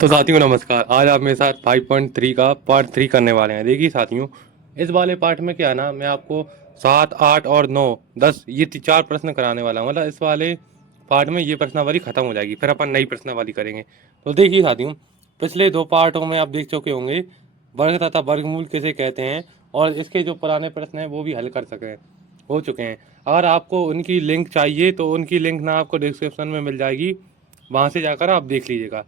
तो साथियों नमस्कार। आज आप मेरे साथ 5.3 का पार्ट 3 करने वाले हैं। देखिए साथियों, इस वाले पार्ट में क्या है ना, मैं आपको 7, 8 और 9, 10 ये 4 प्रश्न कराने वाला हूँ। मतलब इस वाले पार्ट में ये प्रश्नावली खत्म हो जाएगी, फिर अपन नई प्रश्नावली करेंगे। तो देखिए साथियों, पिछले 2 पार्टों में आप देख चुके होंगे वर्ग तथा वर्गमूल किसे कहते हैं, और इसके जो पुराने प्रश्न हैं वो भी हल कर सके हो चुके हैं। अगर आपको उनकी लिंक चाहिए तो उनकी लिंक ना आपको डिस्क्रिप्शन में मिल जाएगी, वहाँ से जाकर आप देख लीजिएगा।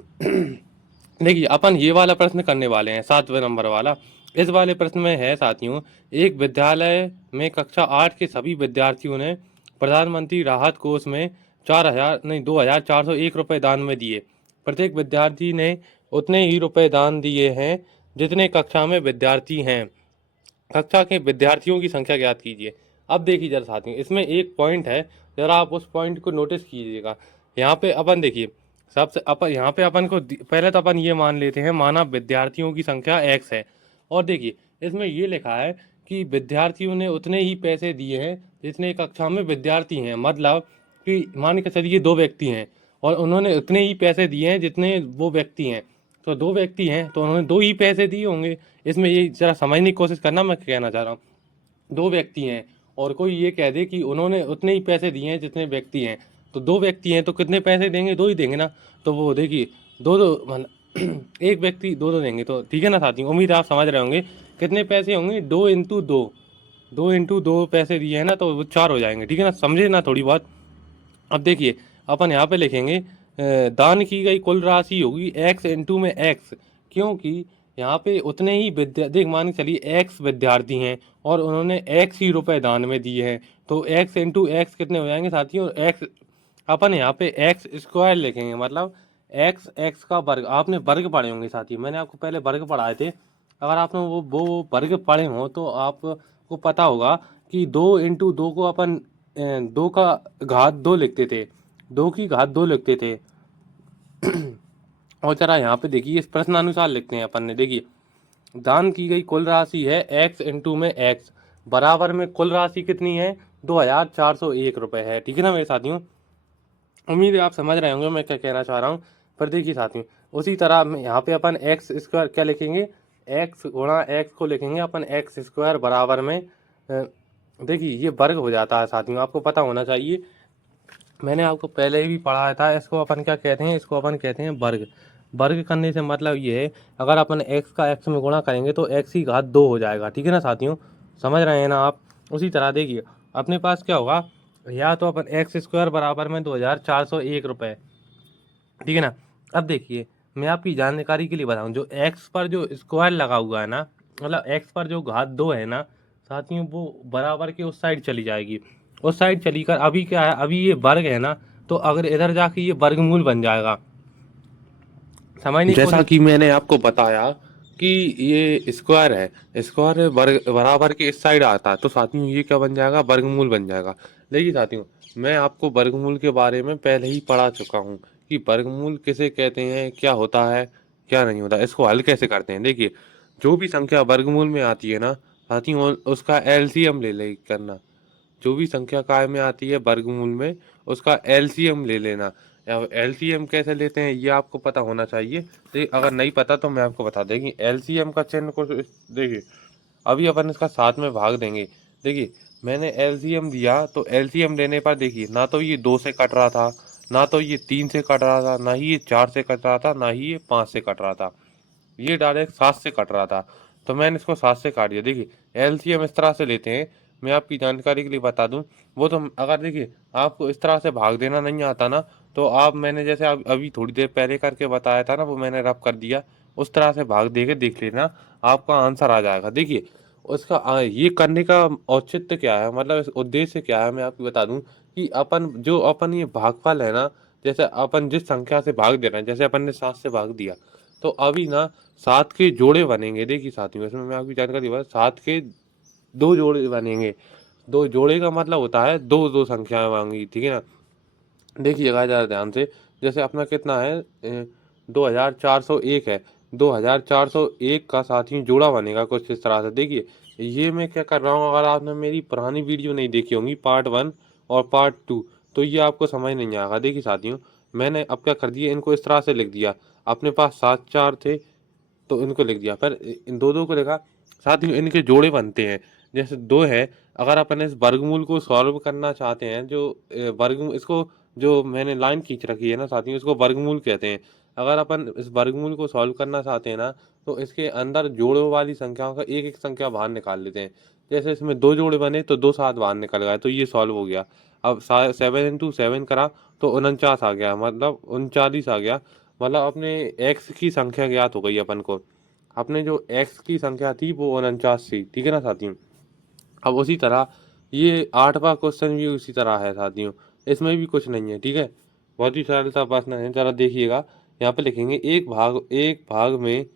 देखिए अपन ये वाला प्रश्न करने वाले हैं, 7वें नंबर वाला। इस वाले प्रश्न में है साथियों, एक विद्यालय में कक्षा 8 के सभी विद्यार्थियों ने प्रधानमंत्री राहत कोष में 2,401 रुपए दान में दिए। प्रत्येक विद्यार्थी ने उतने ही रुपए दान दिए हैं जितने कक्षा में विद्यार्थी हैं। कक्षा के विद्यार्थियों की संख्या ज्ञात कीजिए। अब देखिए जरा साथियों, इसमें एक पॉइंट है, जरा आप उस पॉइंट को नोटिस कीजिएगा। यहाँ पे अपन देखिए, सबसे अपन यहाँ पे अपन को पहले तो अपन ये मान लेते हैं, माना विद्यार्थियों की संख्या x है। और देखिए इसमें ये लिखा है कि विद्यार्थियों ने उतने ही पैसे दिए हैं जितने कक्षा में विद्यार्थी हैं। मतलब कि मान के चलिए 2 व्यक्ति हैं और उन्होंने उतने ही पैसे दिए हैं जितने वो व्यक्ति हैं। तो 2 व्यक्ति हैं तो उन्होंने 2 ही पैसे दिए होंगे। इसमें ये जरा समझने की कोशिश करना, मैं कहना चाह रहा हूँ। 2 व्यक्ति हैं और कोई ये कह दे कि उन्होंने उतने ही पैसे दिए हैं जितने व्यक्ति हैं, तो 2 व्यक्ति हैं तो कितने पैसे देंगे? 2 ही देंगे ना। तो वो देखिए, दो दो एक व्यक्ति 2 देंगे, तो ठीक है ना साथियों, उम्मीद आप समझ रहे होंगे कितने पैसे होंगे। 2 इंटू 2, 2 पैसे दिए हैं ना, तो वो 4 हो जाएंगे। ठीक है ना, समझे ना थोड़ी बात। अब देखिए अपन यहाँ पे लिखेंगे दान की गई कुल राशि होगी x इंटू में x, क्योंकि यहाँ पे उतने ही देख मान के चलिए x विद्यार्थी हैं और उन्होंने x ही रुपए दान में दिए हैं। तो x इंटू एक्स कितने हो जाएंगे साथियों? x अपन यहाँ पे एक्स स्क्वायर लिखेंगे, मतलब x का वर्ग। आपने वर्ग पढ़े होंगे साथियों, मैंने आपको पहले वर्ग पढ़ाए थे। अगर आपने वो वर्ग पढ़े हों तो आपको पता होगा कि 2 इंटू 2 को अपन 2 का घात 2 लिखते थे, 2 की घात 2 लिखते थे। और जरा यहाँ पे देखिए, इस प्रश्नानुसार लिखते हैं अपन ने। देखिए दान की गई कुल राशि है x इंटू में x, बराबर में कुल राशि कितनी है? 2,401 रुपए है। ठीक है ना मेरे साथियों, उम्मीद है आप समझ रहे होंगे मैं क्या कहना चाह रहा हूँ। पर देखिए साथियों, उसी तरह यहाँ पे अपन एक्स स्क्वायर क्या लिखेंगे? एक्स गुणा एक्स को लिखेंगे अपन एक्स स्क्वायर बराबर में देखिए ये वर्ग हो जाता है साथियों, आपको पता होना चाहिए। मैंने आपको पहले ही भी पढ़ाया था, इसको अपन क्या कहते हैं? इसको अपन कहते हैं वर्ग। वर्ग करने से मतलब ये है, अगर अपन x का x में गुणा करेंगे तो x की घात 2 हो जाएगा। ठीक है ना साथियों, समझ रहे हैं ना आप? उसी तरह देखिए अपने पास क्या होगा, या तो अपन एक्स स्क्वायर बराबर में 2,401 रुपये। ठीक है ना। अब देखिए मैं आपकी जानकारी के लिए बताऊं, जो x पर जो स्क्वायर लगा हुआ है ना, मतलब x पर जो घात 2 है ना साथियों, वो बराबर के उस साइड चली जाएगी। उस साइड चली कर अभी क्या है, अभी ये वर्ग है ना, तो अगर इधर जाके ये वर्गमूल बन जाएगा। समझने की जैसा कोशिश। कि मैंने आपको बताया कि ये स्क्वायर है, स्क्वायर वर्ग बराबर के इस साइड आता है, तो साथियों ये क्या बन जाएगा? वर्गमूल बन जाएगा। देखिए साथियों, मैं आपको वर्गमूल के बारे में पहले ही पढ़ा चुका हूँ कि वर्गमूल किसे कहते हैं, क्या होता है, क्या नहीं होता, इसको हल कैसे करते हैं। देखिए जो भी संख्या वर्गमूल में आती है ना साथियों, उसका एलसीएम ले ले करना। जो भी संख्या काय में आती है वर्गमूल में, उसका एलसीएम ले लेना। एलसीएम कैसे लेते हैं ये आपको पता होना चाहिए। देखिए अगर नहीं पता तो मैं आपको बता दें कि एलसीएम का चिन्ह को देखिए, अभी अपन इसका साथ में भाग देंगे। देखिए मैंने एलसीएम दिया, तो एलसीएम लेने पर देखिए ना तो ये 2 से कट रहा था, ना तो ये 3 से कट रहा था, ना ही ये 4 से कट रहा था, ना ही ये 5 से कट रहा था, ये डायरेक्ट 7 से कट रहा था। तो मैंने इसको 7 से काट दिया। देखिए एलसीएम इस तरह से लेते हैं, मैं आपकी जानकारी के लिए बता दूं। वो तो अगर देखिए आपको इस तरह से भाग देना नहीं आता ना, तो आप मैंने जैसे अभी थोड़ी देर पहले करके बताया था ना, वो मैंने रब कर दिया। उस तरह से भाग दे के देख लेना, आपका आंसर आ जाएगा। देखिए उसका ये करने का औचित्य क्या है, मतलब इस उद्देश्य क्या है, मैं आपको बता दूं कि अपन ये भागफल है ना, जैसे अपन जिस संख्या से भाग दे रहे हैं, जैसे अपन ने 7 से भाग दिया, तो अभी ना 7 के जोड़े बनेंगे। देखिए साथियों, इसमें मैं आपकी जानकारी दूंगा, 7 के 2 जोड़े बनेंगे। 2 जोड़े का मतलब होता है दो दो संख्याएं मांगी। ठीक है ना। देखिएगा जरा ध्यान से, जैसे अपना कितना है 2,401 है। 2,401 का साथियों जोड़ा बनेगा कुछ इस तरह से। देखिए ये मैं क्या कर रहा हूँ, अगर आपने मेरी पुरानी वीडियो नहीं देखी होंगी पार्ट 1 और पार्ट 2, तो ये आपको समझ नहीं आएगा। देखिए साथियों, मैंने अब क्या कर दिया, इनको इस तरह से लिख दिया। अपने पास 7 4 थे तो इनको लिख दिया, पर इन दो दो को लिखा। साथ ही इनके जोड़े बनते हैं। जैसे दो है, अगर अपन इस वर्गमूल को सॉल्व करना चाहते हैं, जो वर्गमूल इसको जो मैंने लाइन खींच रखी है ना साथियों, इसको वर्गमूल कहते हैं। अगर अपन इस वर्गमूल को सॉल्व करना चाहते हैं ना, तो इसके अंदर जोड़ों वाली संख्याओं का एक एक संख्या बाहर निकाल लेते हैं। जैसे इसमें दो जोड़े बने तो दो सात बाहर निकल गए, तो ये सॉल्व हो गया। अब 7 into 7 करा तो 49 आ गया, मतलब 39 आ गया। मतलब अपने एक्स की संख्या ज्ञात हो गई अपन को। अपने जो एक्स की संख्या थी वो 49 थी, ठीक है ना साथियों। अब उसी तरह ये 8वां क्वेश्चन भी उसी तरह है साथियों। इसमें भी कुछ नहीं है, ठीक है। बहुत ही सरल सा प्रश्न है, जरा देखिएगा। यहाँ पे लिखेंगे एक भाग में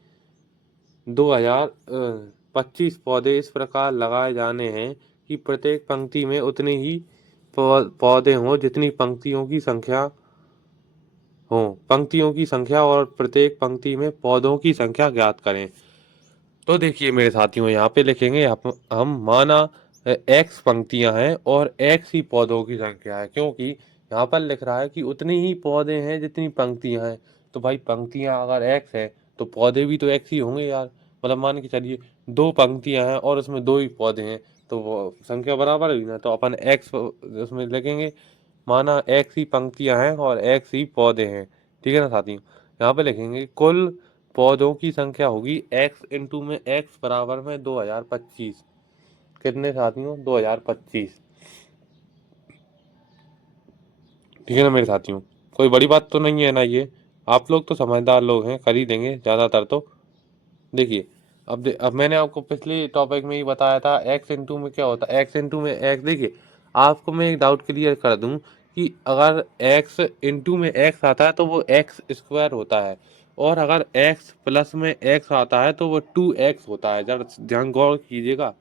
2025 पौधे इस प्रकार लगाए जाने हैं कि प्रत्येक पंक्ति में उतने ही पौधे हों जितनी पंक्तियों की संख्या हो। पंक्तियों की संख्या और प्रत्येक पंक्ति में पौधों की संख्या ज्ञात करें। तो देखिए मेरे साथियों, यहाँ पे लिखेंगे हम माना एक्स पंक्तियां हैं और एक्स ही पौधों की संख्या है, क्योंकि यहाँ पर लिख रहा है कि उतने ही पौधे हैं जितनी पंक्तियां हैं। तो भाई पंक्तियां अगर एक्स है तो पौधे भी तो एक्स ही होंगे यार। मतलब मान के चलिए दो पंक्तियां हैं और उसमें दो ही पौधे हैं, तो वो संख्या बराबर हुई ना, तो अपन एक्स उसमें लिखेंगे। माना एक्स ही पंक्तियां हैं और एक्स ही पौधे हैं, ठीक है ना साथियों। यहाँ पे लिखेंगे कुल पौधों की संख्या होगी एक्स इंटू में एक्स बराबर में 2025। कितने साथियों? 2025, ठीक है ना मेरे साथियों। कोई बड़ी बात तो नहीं है ना ये। आप लोग तो समझदार लोग हैं, कर ही देंगे ज़्यादातर तो। देखिए, अब मैंने आपको पिछले टॉपिक में ही बताया था एक्स इंटू में क्या होता है। एक्स इंटू में एक्स, देखिए आपको मैं एक डाउट क्लियर कर दूं कि अगर एक्स इंटू में एक्स आता है तो वो एक्स स्क्वायर होता है, और अगर एक्स प्लस में एक्स आता है तो वो 2x होता है। जरा ध्यान गौर कीजिएगा।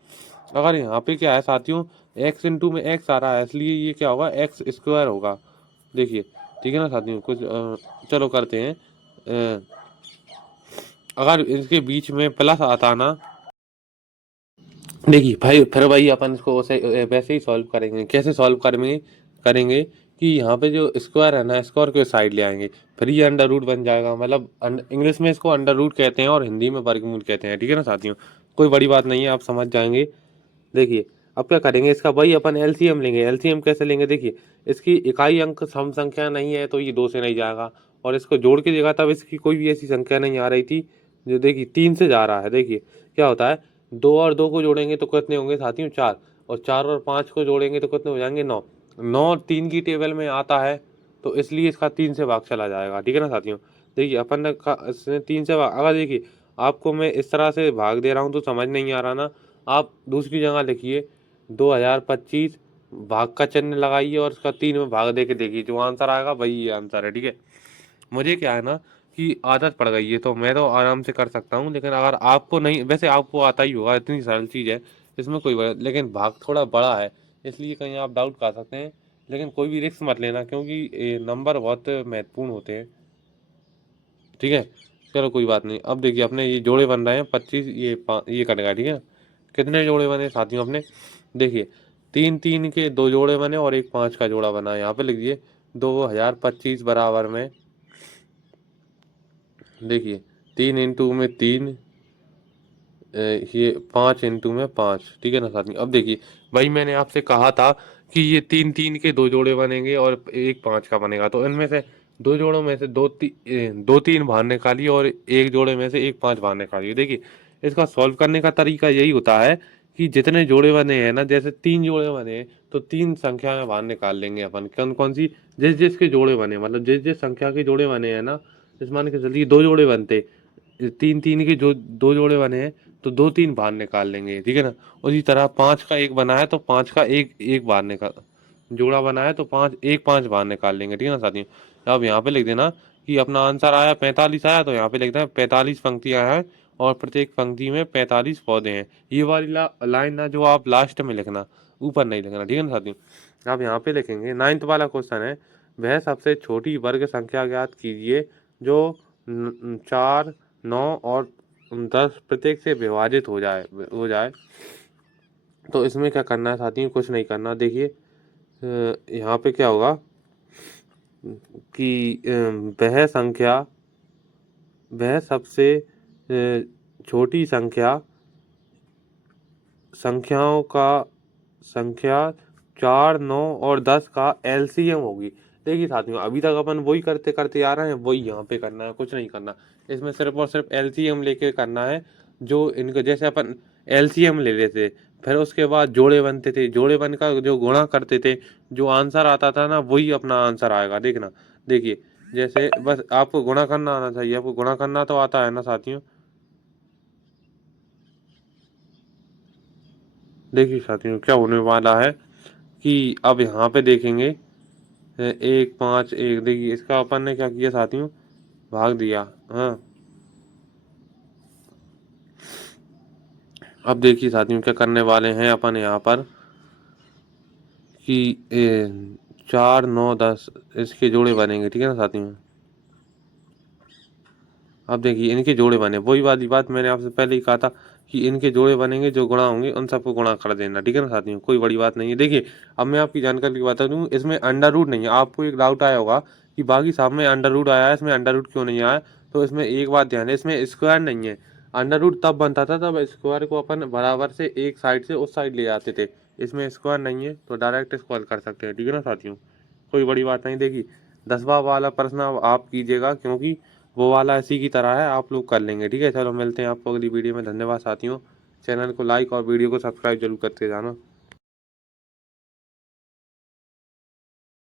अगर यहाँ पे क्या है साथियों, एक्स इंटू में एक्स आ रहा है, इसलिए ये क्या होगा, एक्स स्क्वायर होगा। देखिए, ठीक है ना साथियों। कुछ चलो करते हैं। अगर इसके बीच में प्लस आता ना, देखिए भाई, फिर भाई अपन इसको वैसे ही सॉल्व करेंगे। कैसे सॉल्व करेंगे? करेंगे कि यहाँ पे जो स्क्वायर है ना, स्क्वायर को साइड ले आएंगे, फिर ये अंडर रूट बन जाएगा। मतलब इंग्लिश में इसको अंडर रूट कहते हैं और हिंदी में वर्गमूल कहते हैं, ठीक है ना साथियों। कोई बड़ी बात नहीं है, आप समझ जाएंगे। देखिए, अब क्या करेंगे, इसका भाई अपन एलसीएम लेंगे। एलसीएम कैसे लेंगे? देखिए, इसकी इकाई अंक सम संख्या नहीं है तो ये दो से नहीं जाएगा, और इसको जोड़ के देखा तब इसकी कोई भी ऐसी संख्या नहीं आ रही थी। जो देखिए 3 से जा रहा है। देखिए क्या होता है, 2 और 2 को जोड़ेंगे तो कितने होंगे साथियों? 4। और 4 और 5 को जोड़ेंगे तो कितने हो जाएंगे? 9। 9 3 की टेबल में आता है, तो इसलिए इसका 3 से भाग चला जाएगा, ठीक है ना साथियों। देखिए अपन ने इसने 3 से भाग, अगर देखिए आपको मैं इस तरह से भाग दे रहा हूँ तो समझ नहीं आ रहा ना, आप दूसरी जगह लिखिए 2025, भाग का चिन्ह लगाइए और उसका 3 में भाग दे के देखिए, जो आंसर आएगा वही ये आंसर है, ठीक है। मुझे क्या है ना कि आदत पड़ गई है, तो मैं तो आराम से कर सकता हूँ। लेकिन अगर आपको नहीं, वैसे आपको आता ही होगा, इतनी सरल चीज़ है, इसमें कोई लेकिन भाग थोड़ा बड़ा है, इसलिए कहीं आप डाउट कर सकते हैं। लेकिन कोई भी रिस्क मत लेना, क्योंकि ये नंबर बहुत महत्वपूर्ण होते हैं, ठीक है। चलो कोई बात नहीं। अब देखिए अपने ये जोड़े बन रहे हैं 25, ये कटेगा, ठीक है। कितने जोड़े बने साथियों अपने? देखिए 3 3 के 2 जोड़े बने और एक 5 का जोड़ा बना। यहाँ पे लिख दिए 2025 बराबर में, देखिए 3 इंटू में 3, ये 5 इंटू में 5, ठीक है ना साथियों। अब देखिए भाई, मैंने आपसे कहा था कि ये 3 3 के 2 जोड़े बनेंगे और एक 5 का बनेगा, तो इनमें से दो जोड़ों में से दो 3 बाहर निकालिए और एक जोड़े में से एक 5 बाहर निकालिए। देखिए इसका सॉल्व करने का तरीका यही होता है कि जितने जोड़े बने हैं ना, जैसे 3 जोड़े बने हैं तो 3 संख्या में बाहर निकाल लेंगे अपन। कौन कौन सी? जिस जिसके जोड़े बने, मतलब जिस जिस संख्या के जोड़े बने हैं ना, इस मान के चलिए 2 जोड़े बनते, 3 3 के जो 2 जोड़े बने हैं तो 2 3 बाहर निकाल लेंगे, ठीक है ना। उसी तरह 5 का एक बना है तो 5 का एक एक बाहर निकाल, जोड़ा बना है तो 5 बाहर निकाल लेंगे, ठीक है ना साथियों। अब यहाँ पे लिख देना कि अपना आंसर आया 45 आया, तो यहाँ पे लिख देना 45 पंक्तियां हैं और प्रत्येक पंक्ति में 45 पौधे हैं। ये वाली लाइन ना जो आप लास्ट में लिखना, ऊपर नहीं लिखना, ठीक है ना साथियों। अब यहाँ पे लिखेंगे 9th वाला क्वेश्चन है, वह सबसे छोटी वर्ग संख्या ज्ञात कीजिए जो 4 9 और 10 प्रत्येक से विभाजित हो जाए। तो इसमें क्या करना है साथियों? कुछ नहीं करना। देखिए यहाँ पे क्या होगा, कि वह संख्या, वह सबसे छोटी संख्याओं का संख्या 4, 9 और 10 का एलसीएम होगी। देखिए साथियों, अभी तक अपन वही करते करते आ रहे हैं, वही यहाँ पे करना है, कुछ नहीं करना। इसमें सिर्फ और सिर्फ एलसीएम लेके करना है। जो इनको जैसे अपन एलसीएम ले लेते, फिर उसके बाद जोड़े बनते थे, जोड़े बन का जो गुणा करते थे, जो आंसर आता था ना, वही अपना आंसर आएगा। देखना, देखिए जैसे बस आपको गुणा करना आना चाहिए। आपको गुणा करना तो आता है ना साथियों? देखिए साथियों, क्या होने वाला है कि अब यहाँ पे देखेंगे 1, 5, 1। देखिए इसका अपन ने क्या किया साथियों, भाग दिया। हाँ, अब देखिए साथियों क्या करने वाले हैं अपन यहाँ पर कि 4, 9, 10 इसके जोड़े बनेंगे, ठीक है ना साथियों। अब देखिए इनके जोड़े बने, वही वाली बात मैंने आपसे पहले ही कहा था कि इनके जोड़े बनेंगे, जो गुणा होंगे उन सबको गुणा कर देना, ठीक है ना साथियों। कोई बड़ी बात नहीं है। देखिए अब मैं आपकी जानकारी की बता दूं, इसमें अंडर रूट नहीं है। आपको एक डाउट आया होगा कि बाकी सब में अंडर रूट आया है, इसमें अंडर रूट क्यों नहीं आया? तो इसमें एक बात ध्यान है, इसमें स्क्वायर नहीं है। अंडर रूट तब बनता था तब स्क्वायर को अपन बराबर से एक साइड से उस साइड ले जाते थे। इसमें स्क्वायर नहीं है तो डायरेक्ट स्क्वायर कर सकते हैं, ठीक है ना साथियों। कोई बड़ी बात नहीं। देखिए 10वां वाला प्रश्न अब आप कीजिएगा, क्योंकि वो वाला इसी की तरह है, आप लोग कर लेंगे, ठीक है। चलो मिलते हैं आपको अगली वीडियो में। धन्यवाद साथियों। चैनल को लाइक और वीडियो को सब्सक्राइब जरूर करते जाना।